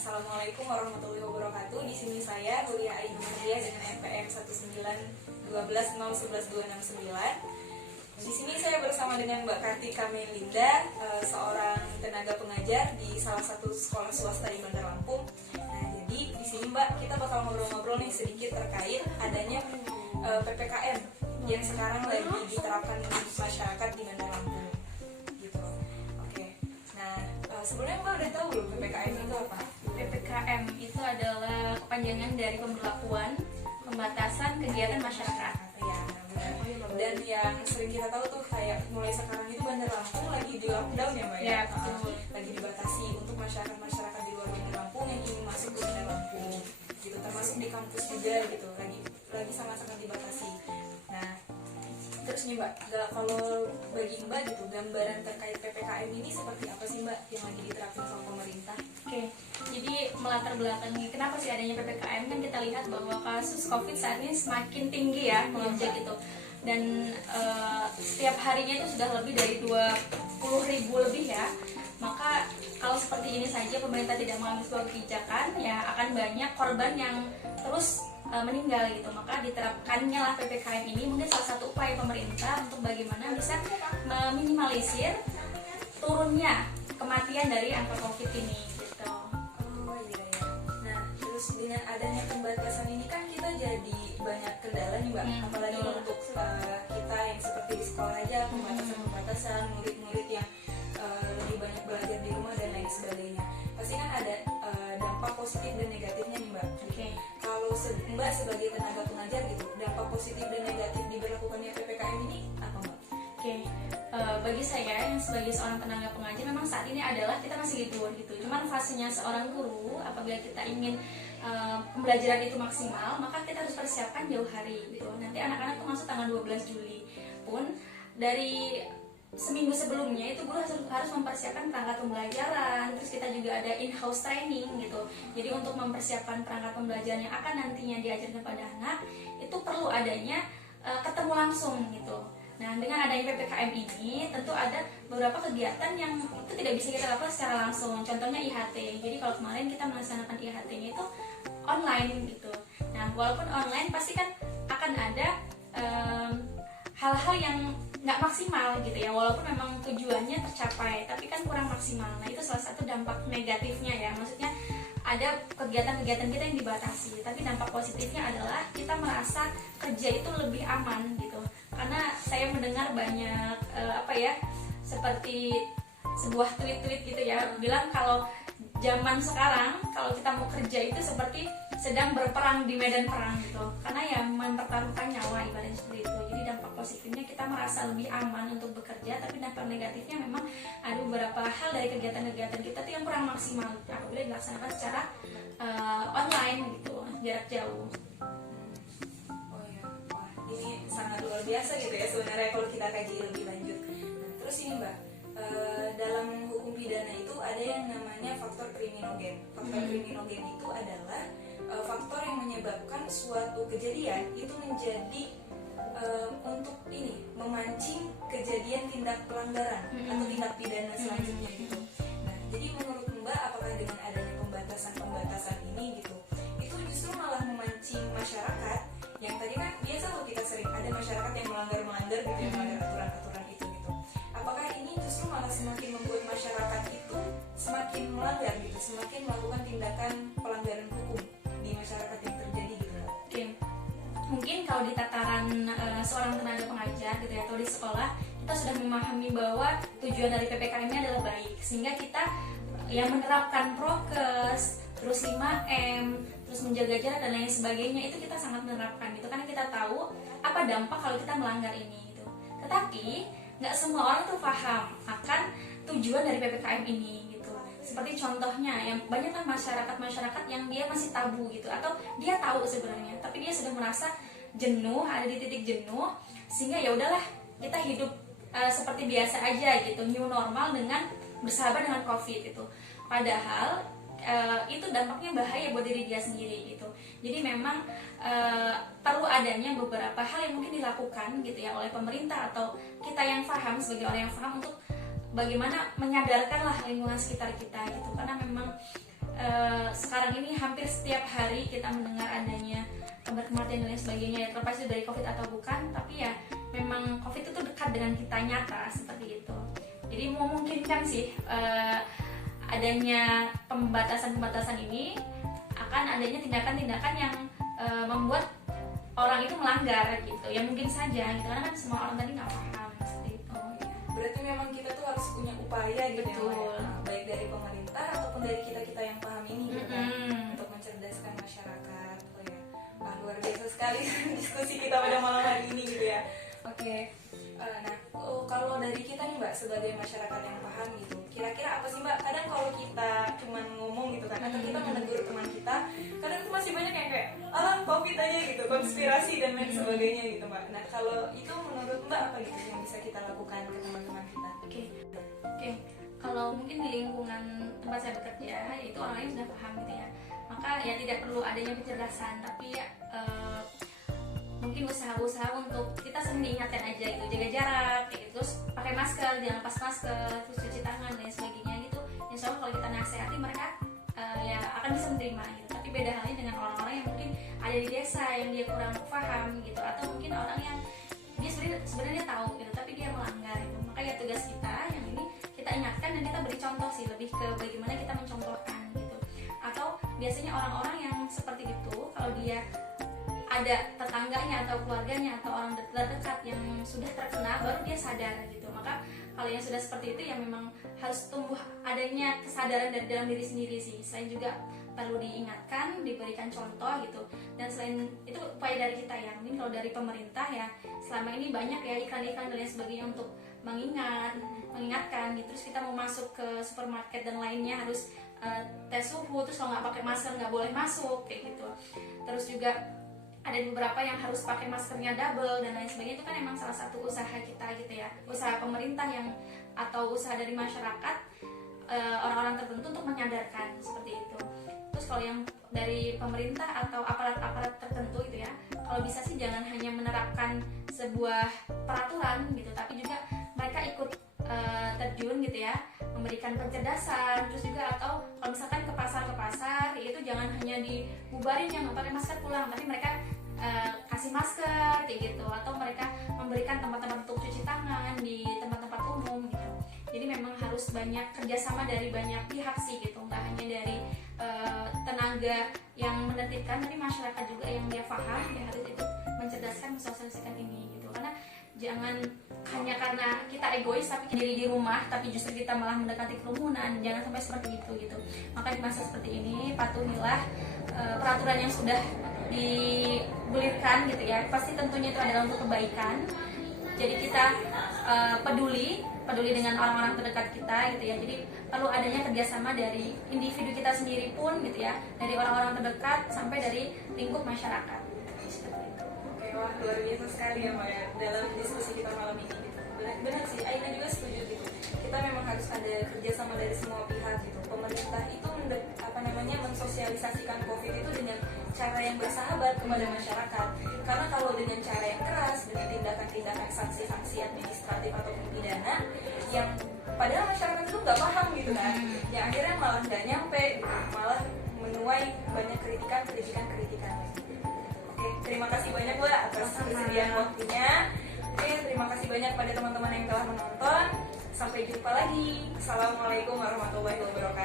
Assalamualaikum warahmatullahi wabarakatuh. Di sini saya Hulia Ayu Mulia dengan NPM 19120112669. Di sini saya bersama dengan Mbak Kartika Melinda, seorang tenaga pengajar di salah satu sekolah swasta di Bandar Lampung. Nah, jadi di sini Mbak, kita bakal ngobrol-ngobrol nih sedikit terkait adanya PPKM yang sekarang lagi diterapkan di masyarakat di Bandar Lampung. Gitu. Oke. Nah, sebelumnya Mbak udah tahu belum PPKM itu apa? PPKM itu adalah kepanjangan dari pemberlakuan pembatasan kegiatan masyarakat. Ya, benar. Dan yang sering kita tahu tuh kayak mulai sekarang itu Bandar Lampung lagi di lockdown ya Mbak ya? Ya, betul. Lagi dibatasi untuk masyarakat di luar Bandar Lampung yang ingin masuk ke Bandar Lampung gitu, termasuk di kampus juga gitu, lagi sangat-sangat dibatasi. Nah, terus nih Mbak, kalau bagi Mbak gitu, gambaran terkait PPKM ini seperti apa sih Mbak yang lagi diterapkan sama pemerintah? Oke, jadi melatar belakangi kenapa sih adanya PPKM, kan kita lihat bahwa kasus COVID saat ini semakin tinggi ya, melonjak gitu. Dan setiap harinya itu sudah lebih dari 20.000 lebih ya. Maka kalau seperti ini saja pemerintah tidak mengambil sebuah kebijakan, ya akan banyak korban yang terus meninggal gitu. Maka diterapkannya lah PPKM ini mungkin salah satu upaya pemerintah untuk bagaimana bisa meminimalisir turunnya kematian dari angka COVID ini gitu. Oh iya ya. Nah, terus dengan adanya pembatasan ini kan kita jadi banyak kendala nih Mbak, apalagi betul. untuk kita yang seperti di sekolah aja, pembatasan murid-murid yang lebih banyak belajar di rumah dan lain sebagainya. Pasti kan ada dampak positif dan negatifnya nih Mbak. Oke. Kalau Mbak sebagai tenaga pengajar gitu, dampak positif dan negatif diberlakukannya PPKM ini apa Mbak? Oke, bagi saya yang sebagai seorang tenaga pengajar memang saat ini adalah kita masih libur gitu. Cuman fasenya seorang guru apabila kita ingin pembelajaran itu maksimal, maka kita harus persiapkan jauh hari gitu. Nanti anak-anak tuh masuk tanggal 12 Juli pun dari seminggu sebelumnya itu guru harus mempersiapkan perangkat pembelajaran. Terus kita juga ada in-house training gitu. Jadi untuk mempersiapkan perangkat pembelajaran yang akan nantinya diajarkan kepada anak, itu perlu adanya ketemu langsung gitu. Nah, dengan adanya PPKM ini tentu ada beberapa kegiatan yang itu tidak bisa kita lakukan secara langsung. Contohnya IHT. Jadi kalau kemarin kita melaksanakan IHT-nya itu online gitu. Nah, walaupun online pasti kan akan ada hal-hal yang nggak maksimal gitu ya. Walaupun memang tujuannya tercapai, tapi kan kurang maksimal. Nah, itu salah satu dampak negatifnya ya. Maksudnya ada kegiatan-kegiatan kita yang dibatasi. Tapi dampak positifnya adalah kita merasa kerja itu lebih aman gitu. Karena saya mendengar banyak seperti sebuah tweet-tweet gitu ya, bilang kalau zaman sekarang kalau kita mau kerja itu seperti sedang berperang di medan perang gitu, karena ya mempertaruhkan nyawa ibaratnya seperti itu. Jadi dampak positifnya kita merasa lebih aman untuk bekerja, tapi dampak negatifnya memang ada beberapa hal dari kegiatan-kegiatan kita tuh yang kurang maksimal apabila dilaksanakan secara online gitu, jarak jauh. Ini sangat luar biasa gitu ya sebenarnya kalau kita kaji lebih lanjut. Nah, terus ini Mbak, dalam hukum pidana itu ada yang namanya faktor kriminogen. Faktor kriminogen itu adalah faktor yang menyebabkan suatu kejadian itu menjadi untuk ini memancing kejadian tindak pelanggaran atau tindak pidana selanjutnya gitu. Nah, jadi menurut Mbak, apakah dengan adanya pembatasan ini gitu, itu justru malah memancing masyarakat yang tadi kan biasa loh kita sering ada masyarakat yang melanggar gitu ya, melanggar aturan-aturan itu gitu. Apakah ini justru malah semakin membuat masyarakat itu semakin melanggar gitu, semakin melakukan tindakan pelanggaran hukum di masyarakat yang terjadi gitu? Oke. Mungkin kalau di tataran seorang tenaga pengajar gitu ya, atau di sekolah, kita sudah memahami bahwa tujuan dari PPKM ini adalah baik, sehingga kita yang menerapkan prokes, terus 5M, terus menjaga jarak dan lain sebagainya, itu kita sangat menerapkan gitu, karena kita tahu apa dampak kalau kita melanggar ini gitu. Tetapi nggak semua orang tuh paham akan tujuan dari PPKM ini gitu. Seperti contohnya yang banyak kan masyarakat yang dia masih tabu gitu, atau dia tahu sebenarnya tapi dia sudah merasa jenuh, ada di titik jenuh, sehingga ya udahlah kita hidup seperti biasa aja gitu, new normal dengan bersahabat dengan COVID itu. Padahal itu dampaknya bahaya buat diri dia sendiri gitu. Jadi memang perlu adanya beberapa hal yang mungkin dilakukan gitu ya oleh pemerintah atau kita yang paham, sebagai orang yang paham, untuk bagaimana menyadarkanlah lingkungan sekitar kita gitu. Karena memang sekarang ini hampir setiap hari kita mendengar adanya kabar kematian dan lain sebagainya ya, terlepas itu dari COVID atau bukan, tapi ya memang COVID itu dekat dengan kita nyata seperti itu. Jadi memungkinkan sih adanya pembatasan-pembatasan ini akan adanya tindakan-tindakan yang membuat orang itu melanggar gitu. Ya mungkin saja gitu, karena kan semua orang tadi nggak paham seperti itu. Berarti memang kita tuh harus punya upaya gitu ya, Betul. Mbak, ya? Baik dari pemerintah ataupun dari kita-kita yang paham ini gitu kan, untuk mencerdaskan masyarakat. Oh ya, wah luar biasa sekali diskusi kita pada malam hari ini gitu ya. Oke, nah kalau dari kita nih Mbak sebagai masyarakat yang paham gitu, kira-kira apa sih Mbak? Kadang kalau kita cuman ngomong gitu kan, atau kita menegur teman kita, kadang tuh masih banyak yang kayak alah COVID aja gitu, konspirasi dan lain sebagainya gitu Mbak. Nah kalau itu menurut Mbak apa gitu yang bisa kita lakukan ke teman-teman kita? Oke. Kalau mungkin di lingkungan tempat saya bekerja itu orang lain sudah paham gitu ya, maka ya tidak perlu adanya penjelasan, tapi ya mungkin usaha-usaha untuk kita sering diingatkan aja gitu, jaga jarak kayak gitu, terus pakai masker, jangan lepas masker, terus cuci tangan dan sebagainya gitu. Insya Allah kalau kita nasihati mereka ya akan bisa menerima gitu. Tapi beda halnya dengan orang-orang yang mungkin ada di desa yang dia kurang paham gitu, atau mungkin orang yang dia sebenarnya tahu gitu tapi dia melanggar gitu. Maka ya tugas kita yang ini kita ingatkan dan kita beri contoh sih, lebih ke bagaimana kita mencontohkan gitu. Atau biasanya orang-orang yang seperti itu kalau dia ada tetangganya atau keluarganya atau orang terdekat yang sudah terkena baru dia sadar gitu. Maka kalau yang sudah seperti itu ya memang harus tumbuh adanya kesadaran dari dalam diri sendiri sih. Selain juga perlu diingatkan, diberikan contoh gitu. Dan selain itu upaya dari kita ya, mungkin kalau dari pemerintah ya selama ini banyak ya iklan-iklan dan lain sebagainya untuk mengingatkan gitu. Terus kita mau masuk ke supermarket dan lainnya harus tes suhu, terus kalau nggak pakai masker nggak boleh masuk kayak gitu. Terus juga ada beberapa yang harus pakai maskernya double dan lain sebagainya. Itu kan emang salah satu usaha kita gitu ya, usaha pemerintah yang atau usaha dari masyarakat orang-orang tertentu untuk menyadarkan seperti itu. Terus kalau yang dari pemerintah atau aparat-aparat tertentu gitu ya, kalau bisa sih jangan hanya menerapkan sebuah peraturan gitu, tapi juga mereka ikut terjun gitu ya, memberikan pencerdasan. Terus juga atau kalau misalkan ke pasar itu jangan hanya dibubarin yang nggak pakai masker pulang, tapi mereka kasih masker kayak gitu, atau mereka memberikan tempat-tempat untuk cuci tangan di tempat-tempat umum gitu. Jadi memang harus banyak kerjasama dari banyak pihak sih gitu, nggak hanya dari tenaga yang menertibkan, tapi masyarakat juga yang dia paham, dia harus ikut mencerdaskan, mensosialisasikan ini gitu. Karena jangan hanya karena kita egois tapi diri di rumah, tapi justru kita malah mendekati kerumunan. Jangan sampai seperti itu gitu. Maka di masa seperti ini patuhilah peraturan yang sudah digulirkan gitu ya. Pasti tentunya itu adalah untuk kebaikan. Jadi kita peduli dengan orang-orang terdekat kita gitu ya. Jadi perlu adanya kerjasama dari individu kita sendiri pun gitu ya, dari orang-orang terdekat sampai dari lingkup masyarakat. Seperti itu. Oke, wah luar biasa sekali ya Mbak ya dalam diskusi kita malam ini gitu. Benar sih, Aina juga setuju gitu. Kita memang harus ada kerjasama dari semua pihak gitu. Pemerintah itu mensosialisasikan COVID itu dengan cara yang bersahabat kepada masyarakat. Karena kalau dengan cara yang keras, dengan tindakan-tindakan sanksi-sanksi administratif ataupun pidana yang padahal masyarakat itu nggak paham gitu kan, yang akhirnya malah nggak nyampe gitu, malah menuai banyak kritikan. Oke, terima kasih banyak Mbak atas kesediaan waktunya. Oke, terima kasih banyak pada teman-teman yang telah menonton. Sampai jumpa lagi. Assalamualaikum warahmatullahi wabarakatuh.